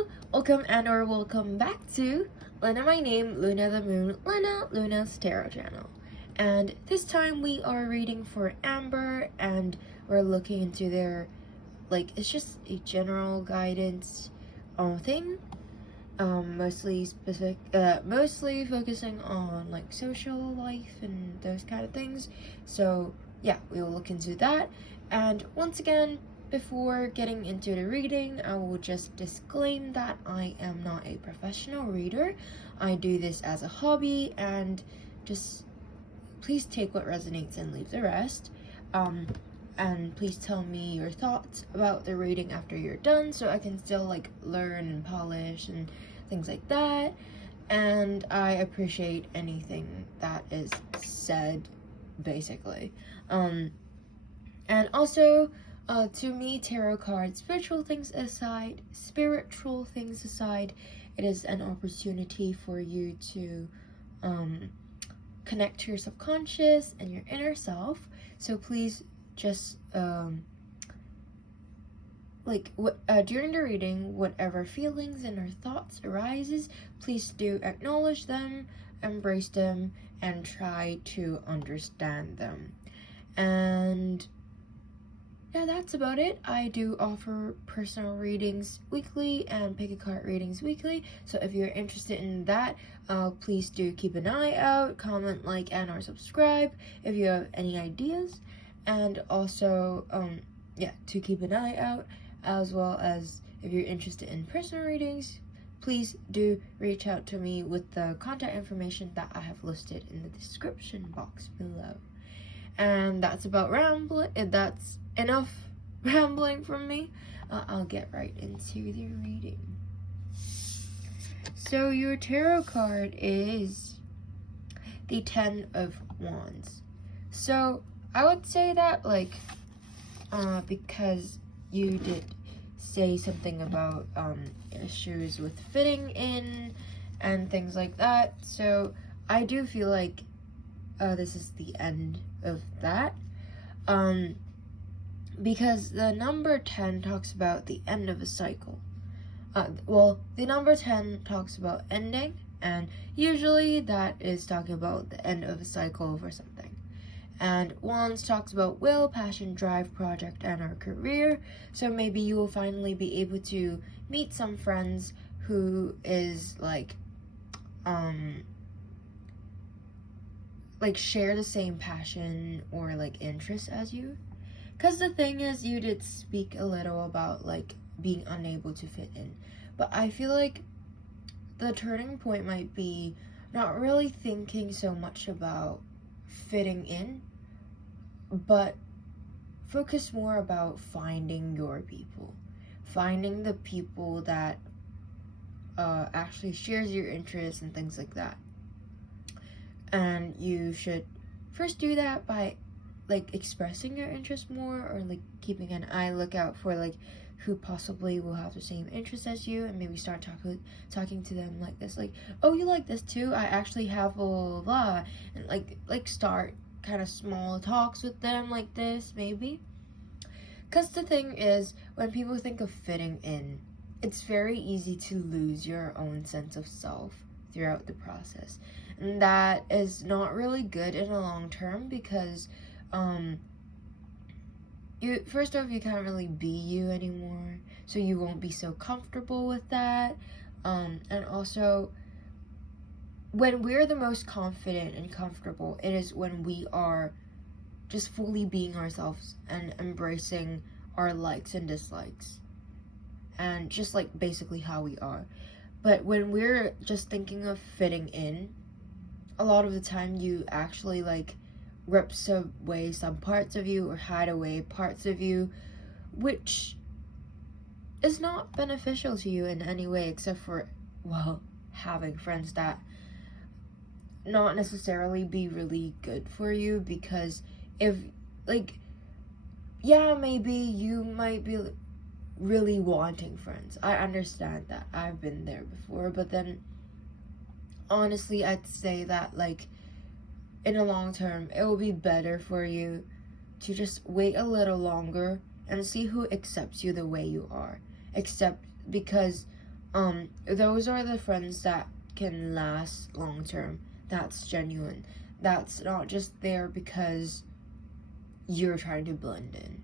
Hello, welcome back to Lena My Name, Luna the Moon, Luna's Tarot channel. And this time we are reading for Amber, and we're looking into their, it's just a general guidance thing. Mostly focusing on social life and those kind of things. So yeah, we will look into that. And once again, before getting into the reading, I will just disclaim that I am not a professional reader. I do this as a hobby, and just please take what resonates and leave the rest. And please tell me your thoughts about the reading after you're done, so I can still learn and polish and things like that. And I appreciate anything that is said, basically. And also, to me, tarot cards, spiritual things aside, it is an opportunity for you to connect to your subconscious and your inner self. So please just during the reading, whatever feelings and or thoughts arises, please do acknowledge them, embrace them, and try to understand them. And yeah, that's about it. I do offer personal readings weekly and pick a card readings weekly. So if you're interested in that, please do keep an eye out, comment, and or subscribe if you have any ideas. And also, to keep an eye out, as well as if you're interested in personal readings, please do reach out to me with the contact information that I have listed in the description box below. And that's about rambling. That's enough rambling from me. I'll get right into the reading. So your tarot card is the 10 of Wands. So I would say that because you did say something about issues with fitting in and things like that, so I do feel like this is the end of that, because the number 10 talks about the end of a cycle. The number 10 talks about ending, and usually that is talking about the end of a cycle for something. And Wands talks about will, passion, drive, project, and our career. So maybe you will finally be able to meet some friends who is share the same passion or interest as you. Because the thing is, you did speak a little about being unable to fit in, but I feel like the turning point might be not really thinking so much about fitting in, but focus more about finding your people, finding the people that actually shares your interests and things like that. And you should first do that by expressing your interest more, or keeping an eye lookout for who possibly will have the same interest as you, and maybe start talking to them like this, oh, you like this too? I actually have blah blah blah, and start kind of small talks with them like this, maybe. Because the thing is, when people think of fitting in, it's very easy to lose your own sense of self throughout the process, and that is not really good in the long term, because you can't really be you anymore, so you won't be so comfortable with that. And also, when we're the most confident and comfortable, it is when we are just fully being ourselves and embracing our likes and dislikes, and just basically how we are. But when we're just thinking of fitting in, a lot of the time you actually rip away some parts of you or hide away parts of you, which is not beneficial to you in any way, except for, having friends that not necessarily be really good for you. Because if maybe you might be really wanting friends. I understand that. I've been there before. But then honestly, I'd say that in the long term, it will be better for you to just wait a little longer and see who accepts you the way you are. Because those are the friends that can last long term. That's genuine. That's not just there because you're trying to blend in.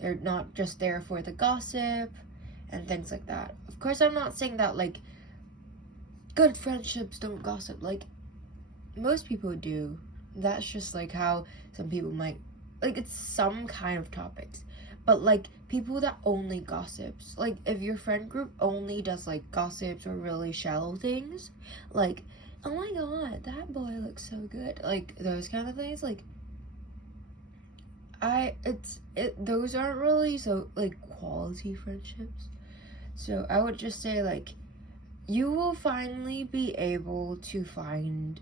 They're not just there for the gossip and things like that. Of course, I'm not saying that, like, good friendships don't gossip. Like, most people do. That's just, like, how some people might, like, it's some kind of topics. But, like, people that only gossips, like, if your friend group only does, like, gossips or really shallow things, like, oh my god, that boy looks so good, like, those kind of things, like, those aren't really so, like, quality friendships. So I would just say, like, you will finally be able to find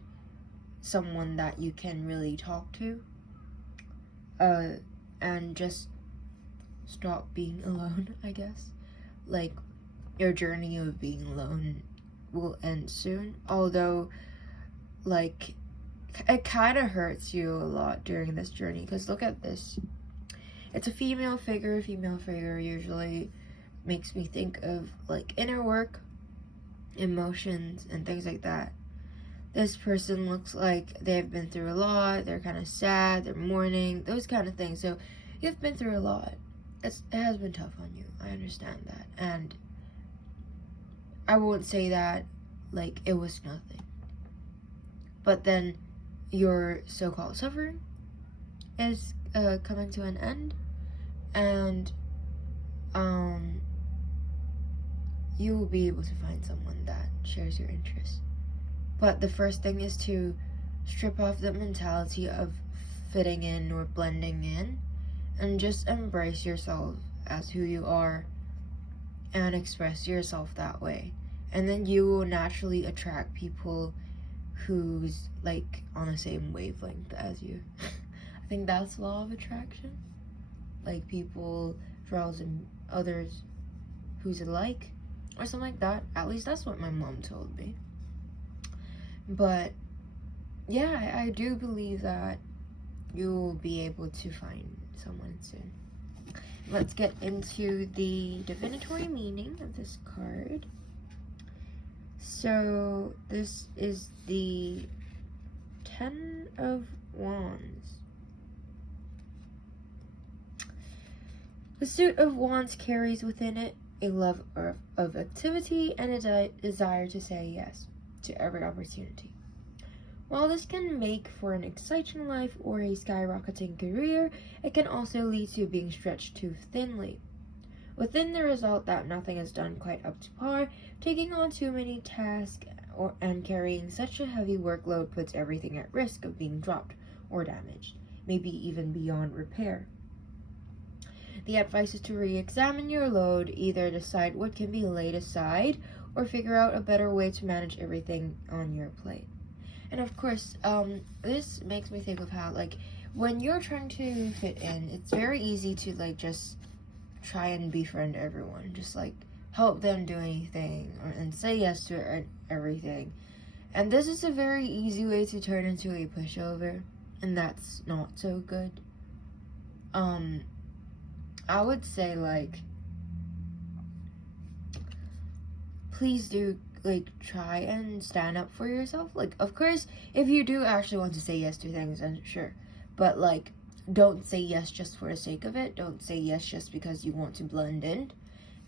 someone that you can really talk to, and just stop being alone, I guess. Like, your journey of being alone will end soon, although, like, it kind of hurts you a lot during this journey, because look at this. It's a female figure. Female figure usually makes me think of, like, inner work, emotions, and things like that. This person looks like they've been through a lot. They're kind of sad, they're mourning, those kind of things. So you've been through a lot. It has been tough on you. I understand that. And I won't say that, like, it was nothing. But then your so-called suffering is coming to an end, and you will be able to find someone that shares your interests. But the first thing is to strip off the mentality of fitting in or blending in, and just embrace yourself as who you are and express yourself that way. And then you will naturally attract people who's, like, on the same wavelength as you. I think that's law of attraction. Like, people draws in others who's alike, or something like that. At least that's what my mom told me. But yeah, I do believe that you will be able to find someone soon. Let's get into the divinatory meaning of this card. So this is the 10 of Wands. The suit of Wands carries within it a love of activity and a desire to say yes to every opportunity. While this can make for an exciting life or a skyrocketing career, it can also lead to being stretched too thinly, within the result that nothing is done quite up to par. Taking on too many tasks and carrying such a heavy workload puts everything at risk of being dropped or damaged, maybe even beyond repair. The advice is to re-examine your load, either decide what can be laid aside or figure out a better way to manage everything on your plate. And of course, this makes me think of how, like, when you're trying to fit in, it's very easy to, like, just try and befriend everyone, just, like, help them do anything and say yes to everything. And this is a very easy way to turn into a pushover, and that's not so good. I would say, like, please do, like, try and stand up for yourself. Like, of course, if you do actually want to say yes to things, then sure. But, like, don't say yes just for the sake of it. Don't say yes just because you want to blend in.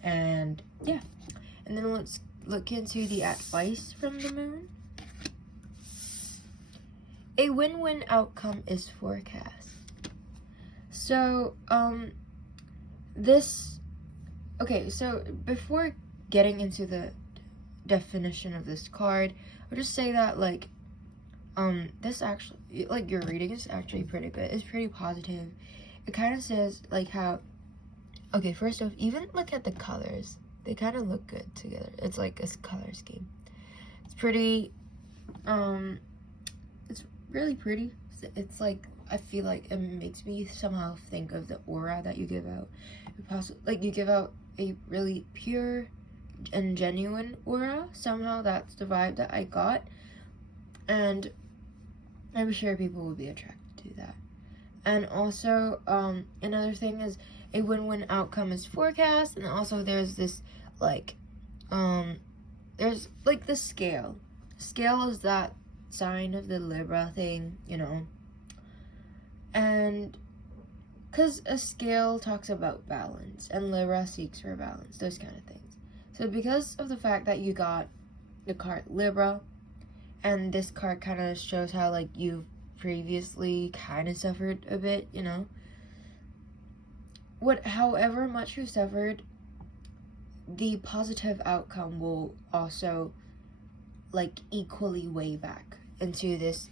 And, yeah. And then let's look into the advice from the moon. A win-win outcome is forecast. So, okay, so before getting into the definition of this card, I'll just say that, like, this actually, like, your reading is actually pretty good. It's pretty positive. It kind of says, like, how, okay, first off, even look at the colors. They kind of look good together. It's like a color scheme. It's pretty, it's really pretty. It's like, I feel like it makes me somehow think of the aura that you give out. Like, you give out a really pure and genuine aura. Somehow that's the vibe that I got, and I'm sure people will be attracted to that. And also, another thing is a win-win outcome is forecast, and also there's this, like, there's like the scale. Scale is that sign of the Libra thing, you know. And because a scale talks about balance, and Libra seeks for balance, those kind of things. So because of the fact that you got the card Libra, and this card kind of shows how, like, you've previously kind of suffered a bit, you know. However much you suffered, the positive outcome will also, like, equally weigh back into this,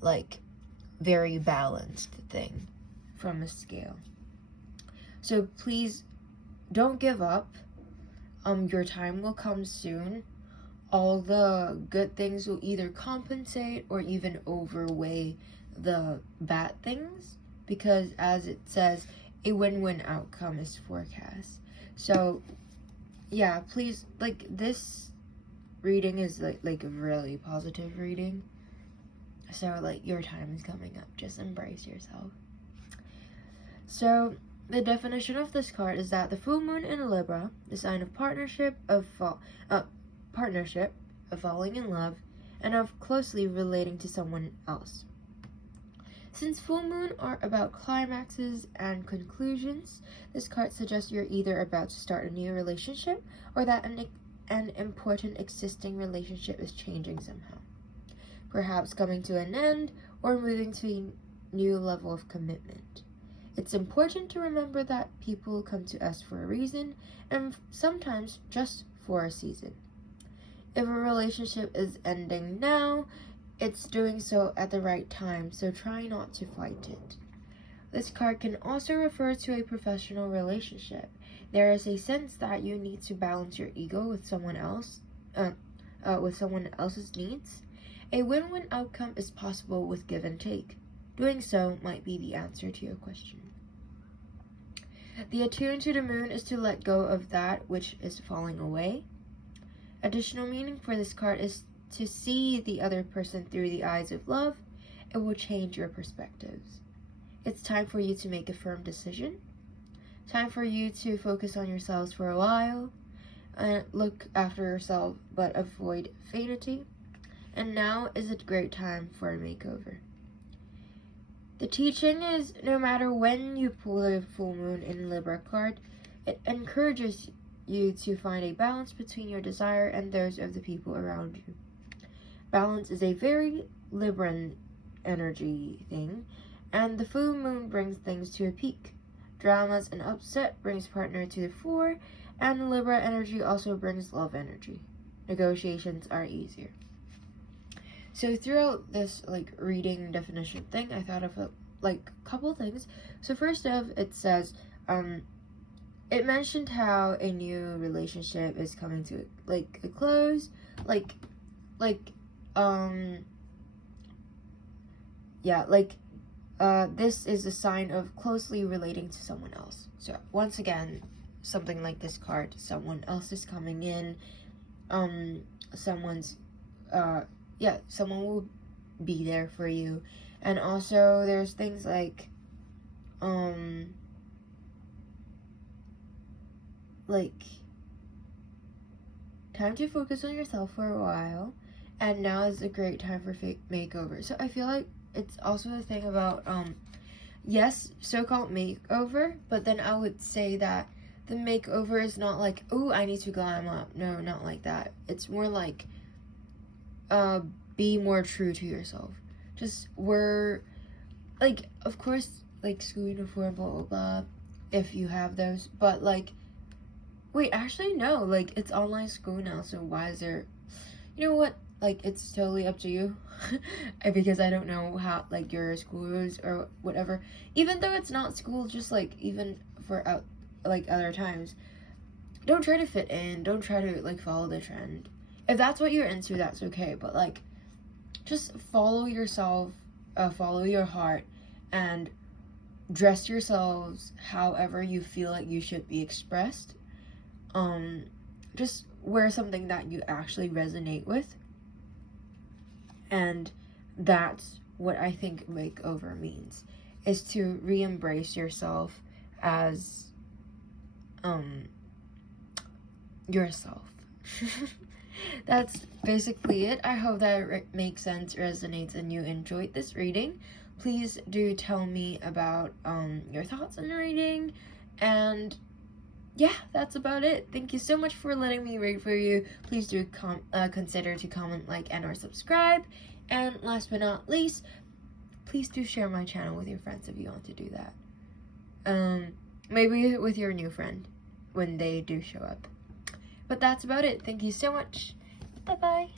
like, very balanced thing from a scale. So please don't give up. Your time will come soon. All the good things will either compensate or even overweigh the bad things, because as it says, a win-win outcome is forecast. So yeah, please, like, this reading is like a really positive reading. So, like, your time is coming up. Just embrace yourself. So the definition of this card is that the full moon in Libra, the sign of partnership, of falling in love, and of closely relating to someone else. Since full moon are about climaxes and conclusions, this card suggests you're either about to start a new relationship or that an important existing relationship is changing somehow. Perhaps coming to an end or moving to a new level of commitment. It's important to remember that people come to us for a reason, and sometimes just for a season. If a relationship is ending now, it's doing so at the right time, so try not to fight it. This card can also refer to a professional relationship. There is a sense that you need to balance your ego with someone else, with someone else's needs. A win-win outcome is possible with give and take. Doing so might be the answer to your question. The attune to the moon is to let go of that which is falling away. Additional meaning for this card is to see the other person through the eyes of love. It will change your perspectives. It's time for you to make a firm decision. Time for you to focus on yourselves for a while and look after yourself, but avoid vanity. And now is a great time for a makeover. The teaching is, no matter when you pull the full moon in Libra card, it encourages you to find a balance between your desire and those of the people around you. Balance is a very Libran energy thing, and the full moon brings things to a peak. Dramas and upset brings partner to the fore, and Libra energy also brings love energy. Negotiations are easier. So throughout this, like, reading definition thing, I thought of a couple things. So first off, it says, it mentioned how a new relationship is coming to like a close, this is a sign of closely relating to someone else. So once again, something like this card, someone else is coming in, someone will be there for you. And also there's things like time to focus on yourself for a while, and now is a great time for makeover. So I feel like it's also a thing about yes, so-called makeover, but then I would say that the makeover is not like, oh, I need to glam up. No, not like that. It's more like be more true to yourself. Just wear, like, of course, like, school uniform, blah blah blah, if you have those, but like, wait, actually no, like, it's online school now, so why is there, you know what, like, it's totally up to you. Because I don't know how, like, your school is or whatever, even though it's not school, just like, even for other times, don't try to fit in, don't try to, like, follow the trend. If that's what you're into, that's okay, but like, just follow yourself, follow your heart, and dress yourselves however you feel like you should be expressed. Just wear something that you actually resonate with. And that's what I think makeover means, is to re-embrace yourself as yourself. That's basically it. I hope that makes sense, resonates, and you enjoyed this reading. Please do tell me about your thoughts on the reading, and yeah, that's about it. Thank you so much for letting me read for you. Please do consider to comment, like, and or subscribe. And last but not least, please do share my channel with your friends if you want to do that. Maybe with your new friend when they do show up. But that's about it. Thank you so much. Bye-bye.